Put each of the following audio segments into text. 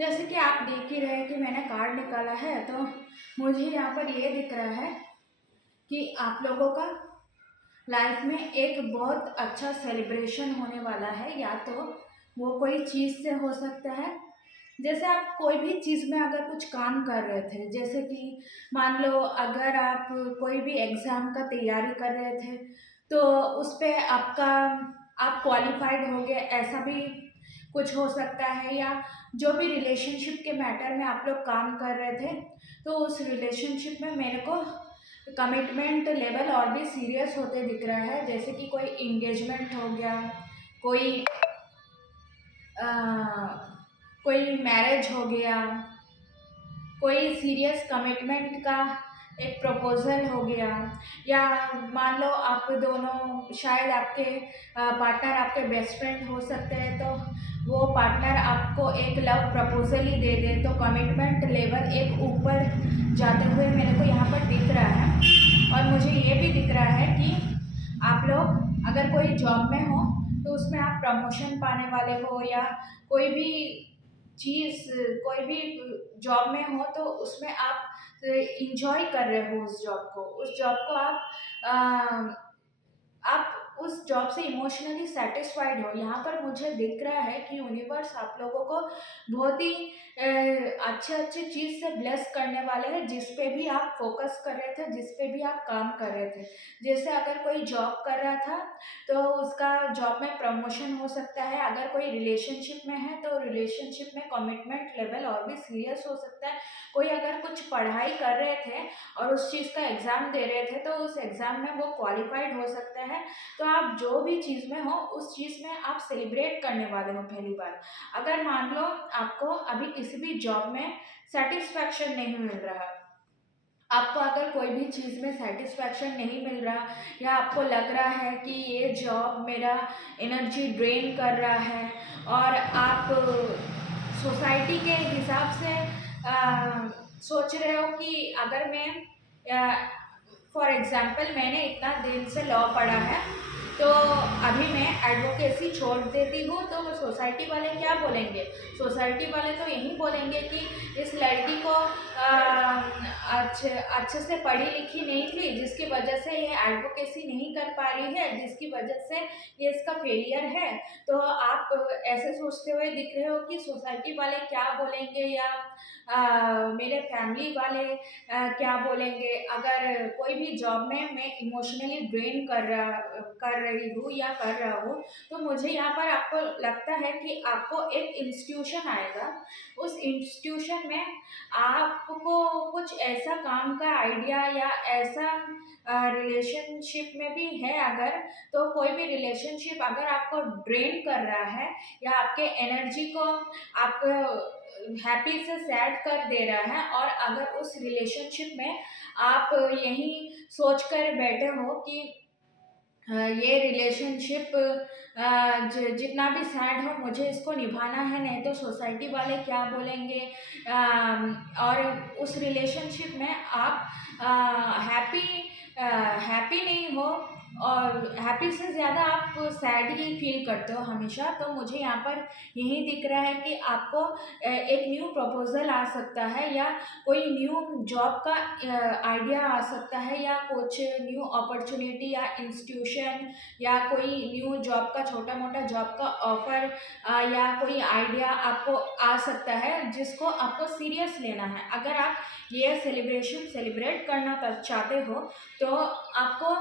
जैसे कि आप देख ही रहे हैं कि मैंने कार्ड निकाला है, तो मुझे यहाँ पर ये दिख रहा है कि आप लोगों का लाइफ में एक बहुत अच्छा सेलिब्रेशन होने वाला है। या तो वो कोई चीज़ से हो सकता है, जैसे आप कोई भी चीज़ में अगर कुछ काम कर रहे थे, जैसे कि मान लो अगर आप कोई भी एग्ज़ाम का तैयारी कर रहे थे, तो उस पे आपका आप क्वालिफाइड हो गए, ऐसा भी कुछ हो सकता है। या जो भी रिलेशनशिप के मैटर में आप लोग काम कर रहे थे, तो उस रिलेशनशिप में मेरे को कमिटमेंट लेवल और भी सीरियस होते दिख रहा है। जैसे कि कोई इंगेजमेंट हो गया, कोई अ, कोई मैरिज हो गया, कोई सीरियस कमिटमेंट का एक प्रपोजल हो गया। या मान लो आप दोनों, शायद आपके पार्टनर आपके बेस्ट फ्रेंड हो सकते हैं, तो वो पार्टनर आपको एक लव प्रपोजल ही दे दे, तो कमिटमेंट लेवल एक ऊपर जाते हुए मेरे को यहाँ पर दिख रहा है। और मुझे ये भी दिख रहा है कि आप लोग अगर कोई जॉब में हो, तो उसमें आप प्रमोशन पाने वाले हो, या कोई भी चीज़, कोई भी जॉब में हो, तो उसमें आप इंजॉय कर रहे हो उस जॉब को। उस जॉब को आप उस जॉब से इमोशनली सेटिस्फाइड हो। यहाँ पर मुझे दिख रहा है कि यूनिवर्स आप लोगों को बहुत ही अच्छे अच्छे चीज़ से ब्लेस करने वाले हैं, जिस पे भी आप फोकस कर रहे थे, जिस पे भी आप काम कर रहे थे। जैसे अगर कोई जॉब कर रहा था, तो उसका जॉब में प्रमोशन हो सकता है। अगर कोई रिलेशनशिप में है, तो रिलेशनशिप में कमिटमेंट लेवल और भी सीरियस हो सकता है। कोई अगर कुछ पढ़ाई कर रहे थे और उस चीज़ का एग्ज़ाम दे रहे थे, तो उस एग्ज़ाम में वो क्वालिफाइड हो सकता है। तो आप जो भी चीज़ में हो, उस चीज़ में आप सेलिब्रेट करने वाले हो पहली बार। अगर मान लो आपको अभी किसी भी जॉब में सेटिस्फैक्शन नहीं मिल रहा, आपको अगर कोई भी चीज़ में सेटिस्फैक्शन नहीं मिल रहा, या आपको लग रहा है कि ये जॉब मेरा एनर्जी ड्रेन कर रहा है, और आप सोसाइटी के हिसाब से सोच रहे हो कि अगर मैं, फॉर एग्जांपल मैंने इतना दिन से लॉ पढ़ा है, तो अभी मैं एडवोकेसी छोड़ देती हूँ, तो सोसाइटी वाले क्या बोलेंगे? सोसाइटी वाले तो यही बोलेंगे कि इस लड़की को अच्छे अच्छे से पढ़ी लिखी नहीं थी, जिसकी वजह से ये एडवोकेसी नहीं कर पा रही है, जिसकी वजह से ये इसका फेलियर है। तो आप ऐसे सोचते हुए दिख रहे हो कि सोसाइटी वाले क्या बोलेंगे, या मेरे फैमिली वाले क्या बोलेंगे। अगर कोई भी जॉब में मैं इमोशनली ड्रेन कर रही हूँ या कर रहा हूँ, तो मुझे यहाँ पर आपको लगता है कि आपको एक इंस्टीट्यूशन आएगा। उस इंस्टीट्यूशन में आपको कुछ ऐसा काम का आइडिया, या ऐसा रिलेशनशिप में भी है अगर, तो कोई भी रिलेशनशिप अगर आपको ड्रेन कर रहा है, या आपके एनर्जी को आप हैप्पी से सैड कर दे रहा है, और अगर उस रिलेशनशिप में आप यही सोच कर बैठे हो कि ये रिलेशनशिप जितना भी सैड हो, मुझे इसको निभाना है, नहीं तो सोसाइटी वाले क्या बोलेंगे। और उस रिलेशनशिप में आप हैप्पी हैप्पी नहीं हो, और हैप्पी से ज़्यादा आप सैड ही फील करते हो हमेशा। तो मुझे यहाँ पर यही दिख रहा है कि आपको एक न्यू प्रपोजल आ सकता है, या कोई न्यू जॉब का आइडिया आ सकता है, या कुछ न्यू अपॉर्चुनिटी या इंस्टीट्यूशन, या कोई न्यू जॉब का, छोटा मोटा जॉब का ऑफर, या कोई आइडिया आपको आ सकता है, जिसको आपको सीरियस लेना है। अगर आप ये सेलिब्रेशन सेलिब्रेट करना चाहते हो, तो आपको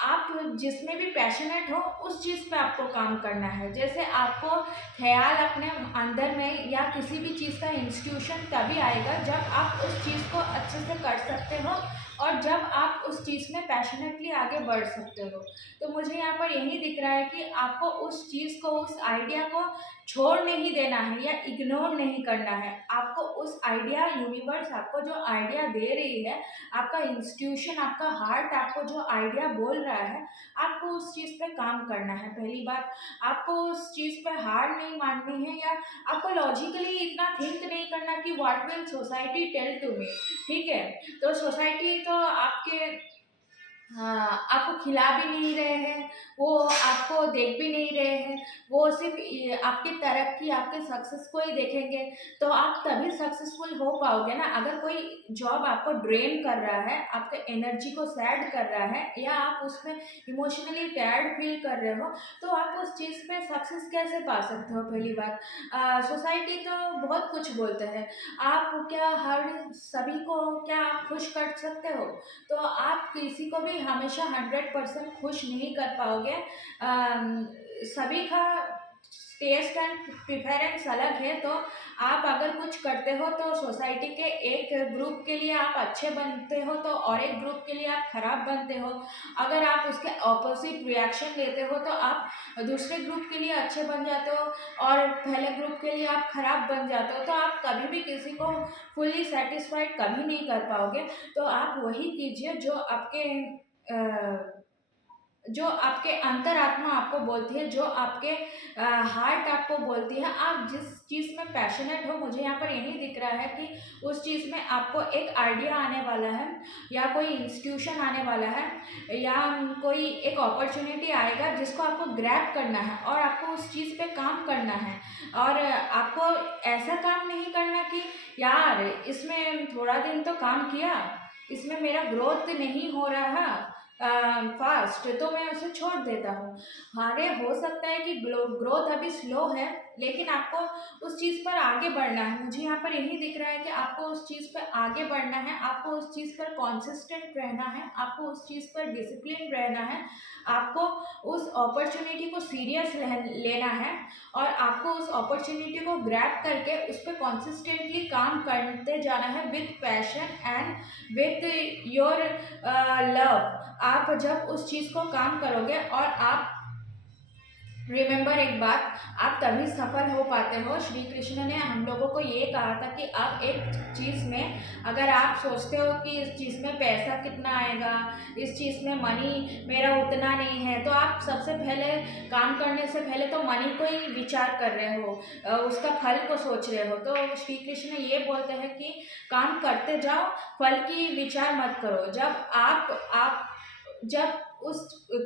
आप जिसमें भी पैशनेट हो, उस चीज़ पे आपको काम करना है। जैसे आपको ख्याल अपने अंदर में या किसी भी चीज़ का इंस्टीट्यूशन तभी आएगा जब आप उस चीज़ को अच्छे से कर सकते हो, और जब आप उस चीज़ में पैशनेटली आगे बढ़ सकते हो। तो मुझे यहाँ पर यही दिख रहा है कि आपको उस चीज़ को, उस आइडिया को छोड़ नहीं देना है, या इग्नोर नहीं करना है। आपको उस आइडिया, यूनिवर्स आपको जो आइडिया दे रही है, आपका इंस्टीट्यूशन, आपका हार्ट आपको जो आइडिया बोल रहा है, आपको उस चीज़ पे काम करना है। पहली बात, आपको उस चीज़ पे हार नहीं माननी है, या आपको लॉजिकली इतना थिंक नहीं करना कि what will society tell to me. ठीक है, तो सोसाइटी तो आपके हाँ, आपको खिला भी नहीं रहे हैं, वो आपको देख भी नहीं रहे हैं, वो सिर्फ़ ये आपकी तरक्की, आपके सक्सेस को ही देखेंगे, तो आप तभी सक्सेसफुल हो पाओगे ना। अगर कोई जॉब आपको ड्रेन कर रहा है, आपके एनर्जी को सैड कर रहा है या आप उसमें इमोशनली टायर्ड फ़ील कर रहे हो, तो आप उस चीज़ में सक्सेस कैसे पा सकते हो पहली बात। सोसाइटी तो बहुत कुछ बोलते हैं, आप क्या हर सभी को क्या आप खुश कर सकते हो? तो आप किसी को भी हमेशा 100% खुश नहीं कर पाओगे। सभी का टेस्ट एंड प्रेफरेंस अलग है, तो आप अगर कुछ करते हो तो सोसाइटी के एक ग्रुप के लिए आप अच्छे बनते हो, तो और एक ग्रुप के लिए आप खराब बनते हो। अगर आप उसके ऑपोजिट रिएक्शन लेते हो तो आप दूसरे ग्रुप के लिए अच्छे बन जाते हो और पहले ग्रुप के लिए आप खराब बन जाते हो, तो आप कभी भी किसी को फुल्ली सेटिस्फाइड कभी नहीं कर पाओगे। तो आप वही कीजिए जो आपके अंतरात्मा आपको बोलती है, जो आपके हार्ट आपको बोलती है, आप जिस चीज़ में पैशनेट हो। मुझे यहाँ पर यही दिख रहा है कि उस चीज़ में आपको एक आइडिया आने वाला है या कोई इंस्टीट्यूशन आने वाला है या कोई एक अपॉर्चुनिटी आएगा जिसको आपको ग्रैब करना है और आपको उस चीज़ पे काम करना है। और आपको ऐसा काम नहीं करना कि यार इसमें थोड़ा दिन तो काम किया, इसमें मेरा ग्रोथ नहीं हो रहा फास्ट, तो मैं उसे छोड़ देता हूँ। अरे हो सकता है कि ग्रोथ अभी स्लो है, लेकिन आपको उस चीज़ पर आगे बढ़ना है। मुझे यहाँ पर यही दिख रहा है कि आपको उस चीज़ पर आगे बढ़ना है, आपको उस चीज़ पर कॉन्सिस्टेंट रहना है, आपको उस चीज़ पर डिसिप्लिन रहना है, आपको उस अपॉर्चुनिटी को सीरियस लेना है और आपको उस अपॉर्चुनिटी को ग्रैब करके उस पर कॉन्सिस्टेंटली काम करते जाना है with passion and with your love. आप जब उस चीज़ को काम करोगे और आप रिमेंबर एक बात, आप तभी सफल हो पाते हो। श्री कृष्ण ने हम लोगों को ये कहा था कि आप एक चीज़ में अगर आप सोचते हो कि इस चीज़ में पैसा कितना आएगा, इस चीज़ में मनी मेरा उतना नहीं है, तो आप सबसे पहले काम करने से पहले तो मनी को ही विचार कर रहे हो, उसका फल को सोच रहे हो। तो श्री कृष्ण ये बोलते हैं कि काम करते जाओ, फल की विचार मत करो। जब उस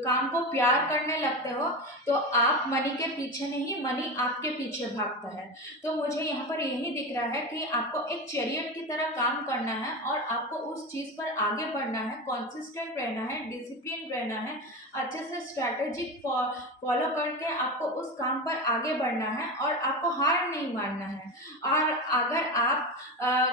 काम को प्यार करने लगते हो, तो आप मनी के पीछे नहीं, मनी आपके पीछे भागता है। तो मुझे यहाँ पर यही दिख रहा है कि आपको एक चैरियट की तरह काम करना है और आपको उस चीज़ पर आगे बढ़ना है, कॉन्सिस्टेंट रहना है, डिसिप्लिन रहना है, अच्छे से स्ट्रैटेजिक फॉलो करके आपको उस काम पर आगे बढ़ना है और आपको हार नहीं मानना है। और अगर आप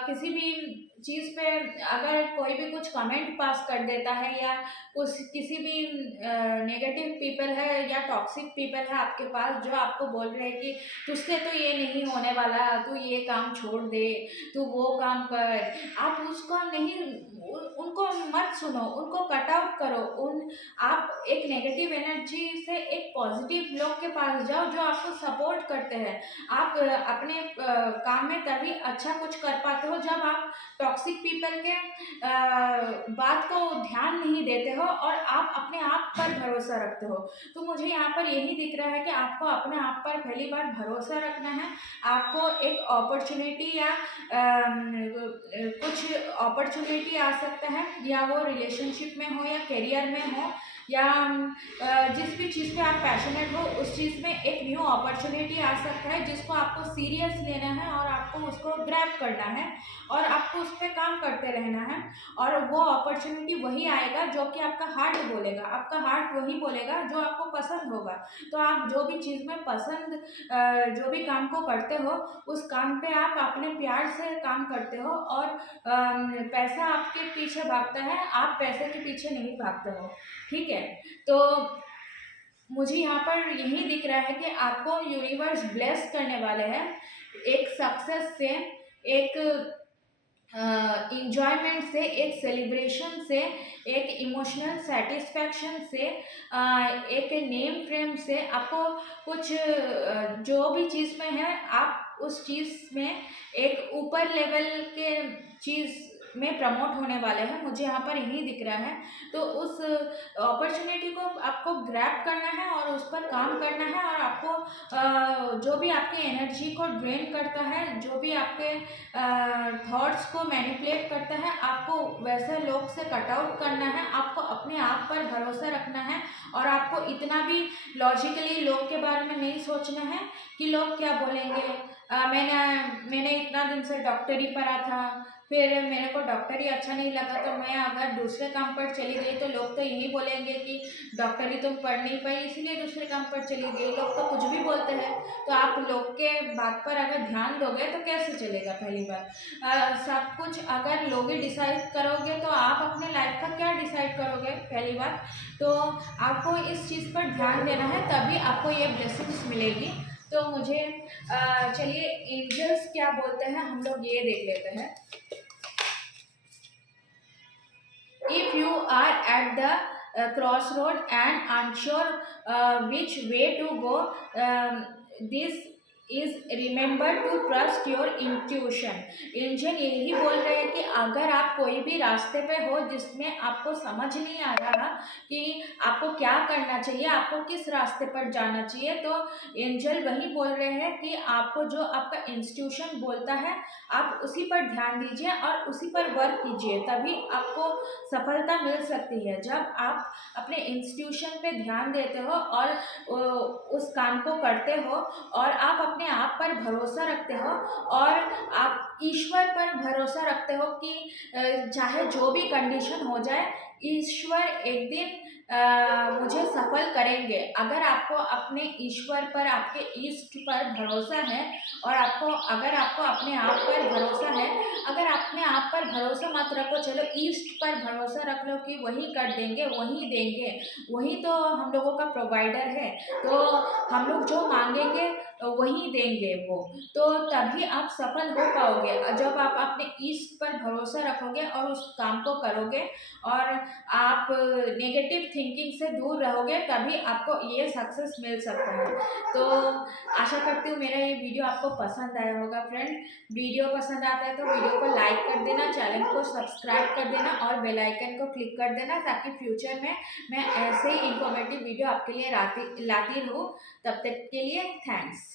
किसी भी चीज़ पे अगर कोई भी कुछ कमेंट पास कर देता है या कुछ किसी भी नेगेटिव पीपल है या टॉक्सिक पीपल है आपके पास जो आपको बोल रहे हैं कि तुझसे तो ये नहीं होने वाला, तू ये काम छोड़ दे, तू वो काम कर, आप उसको नहीं उनको मत सुनो, उनको कट आउट करो। उन आप एक नेगेटिव एनर्जी से एक पॉजिटिव लोग के पास जाओ जो आपको सपोर्ट करते हैं। आप अपने काम में तभी अच्छा कुछ कर पाते हो जब आप टॉक्सिक पीपल के बात को ध्यान नहीं देते हो और आप अपने आप पर भरोसा रखते हो। तो मुझे यहाँ पर यही दिख रहा है कि आपको अपने आप पर पहली बार भरोसा रखना है। आपको एक अपॉर्चुनिटी या कुछ अपॉर्चुनिटी आ सकता है, या वो रिलेशनशिप में हो या करियर में हो या जिस भी चीज़ पे आप पैशनेट हो उस चीज़ में एक न्यू अपॉर्चुनिटी आ सकता है जिसको आपको सीरियस लेना है और आपको उसको ग्रैब करना है और आपको उस पर काम करते रहना है। और वो अपॉर्चुनिटी वही आएगा जो कि आपका हार्ट बोलेगा, आपका हार्ट वही बोलेगा जो आपको पसंद होगा। तो आप जो भी चीज़ में पसंद जो भी काम को करते हो उस काम पे आप अपने प्यार से काम करते हो और पैसा आपके पीछे भागता है, आप पैसे के पीछे नहीं भागते हो। ठीक है। तो मुझे यहाँ पर यही दिख रहा है कि आपको यूनिवर्स ब्लेस करने वाले हैं एक सक्सेस से, एक इंजॉयमेंट से, एक सेलिब्रेशन से, एक इमोशनल सेटिस्फैक्शन से, एक नेम फ्रेम से। आपको कुछ जो भी चीज़ में है आप उस चीज़ में एक ऊपर लेवल के चीज़ में प्रमोट होने वाले हैं, मुझे यहाँ पर यही दिख रहा है। तो उस अपॉर्चुनिटी को आपको ग्रैब करना है और उस पर काम करना है, और आपको जो भी आपकी एनर्जी को ड्रेन करता है, जो भी आपके थॉट्स को मैनिपुलेट करता है, आपको वैसे लोग से कट आउट करना है। आपको अपने आप पर भरोसा रखना है, और आपको इतना भी लॉजिकली लोग के बारे में नहीं सोचना है कि लोग क्या बोलेंगे। मैंने इतना दिन से डॉक्टरी पढ़ा था, फिर मेरे को डॉक्टरी अच्छा नहीं लगा, तो मैं अगर दूसरे काम पर चली गई तो लोग तो यही बोलेंगे कि डॉक्टरी तुम पढ़ नहीं पाई इसीलिए दूसरे काम पर चली गई। लोग तो कुछ भी बोलते हैं। तो आप लोग के बात पर अगर ध्यान दोगे तो कैसे चलेगा? पहली बात, सब कुछ अगर लोग ही डिसाइड करोगे तो आप अपने लाइफ का क्या डिसाइड करोगे? पहली बात तो आपको इस चीज़ पर ध्यान देना है, तभी आपको ये ब्लेसिंग्स मिलेगी। तो मुझे चलिए एंजल्स क्या बोलते हैं हम लोग ये देख लेते हैं। If you are at the crossroad and unsure which way to go, this is remember to trust your intuition। Angel यही बोल रहे हैं कि अगर आप कोई भी रास्ते पे हो जिसमें आपको समझ नहीं आ रहा कि आपको क्या करना चाहिए, आपको किस रास्ते पर जाना चाहिए, तो एंजल वही बोल रहे हैं कि आपको जो आपका इंस्टीट्यूशन बोलता है आप उसी पर ध्यान दीजिए और उसी पर वर्क कीजिए, तभी आपको सफलता मिल सकती है। जब आप अपने इंस्टीट्यूशन पे ध्यान देते हो और उस काम को करते हो, और आप अपने आप पर भरोसा रखते हो, और आप ईश्वर पर भरोसा रखते हो कि चाहे जो भी कंडीशन हो जाए, ईश्वर एक दिन मुझे सफल करेंगे। अगर आपको अपने ईश्वर पर, आपके ईष्ट पर भरोसा है, और अगर आपको अपने आप पर भरोसा है, अगर अपने आप पर भरोसा मत रखो, चलो ईष्ट पर भरोसा रख लो कि वही कर देंगे, वही देंगे, वही तो हम लोगों का प्रोवाइडर है, तो हम लोग जो मांगेंगे वही देंगे वो, तो तभी आप सफल हो पाओगे। जब आप अपने ईष्ट पर भरोसा रखोगे और उस काम को करोगे, और आप नेगेटिव थिंकिंग से दूर रहोगे, तभी आपको ये सक्सेस मिल सकता है। तो आशा करती हूँ मेरा ये वीडियो आपको पसंद आया होगा फ्रेंड। वीडियो पसंद आता है तो वीडियो को लाइक कर देना, चैनल को सब्सक्राइब कर देना और बेल आइकन को क्लिक कर देना, ताकि फ्यूचर में मैं ऐसे ही इंफॉर्मेटिव वीडियो आपके लिए लाती रहूँ। तब तक के लिए थैंक्स।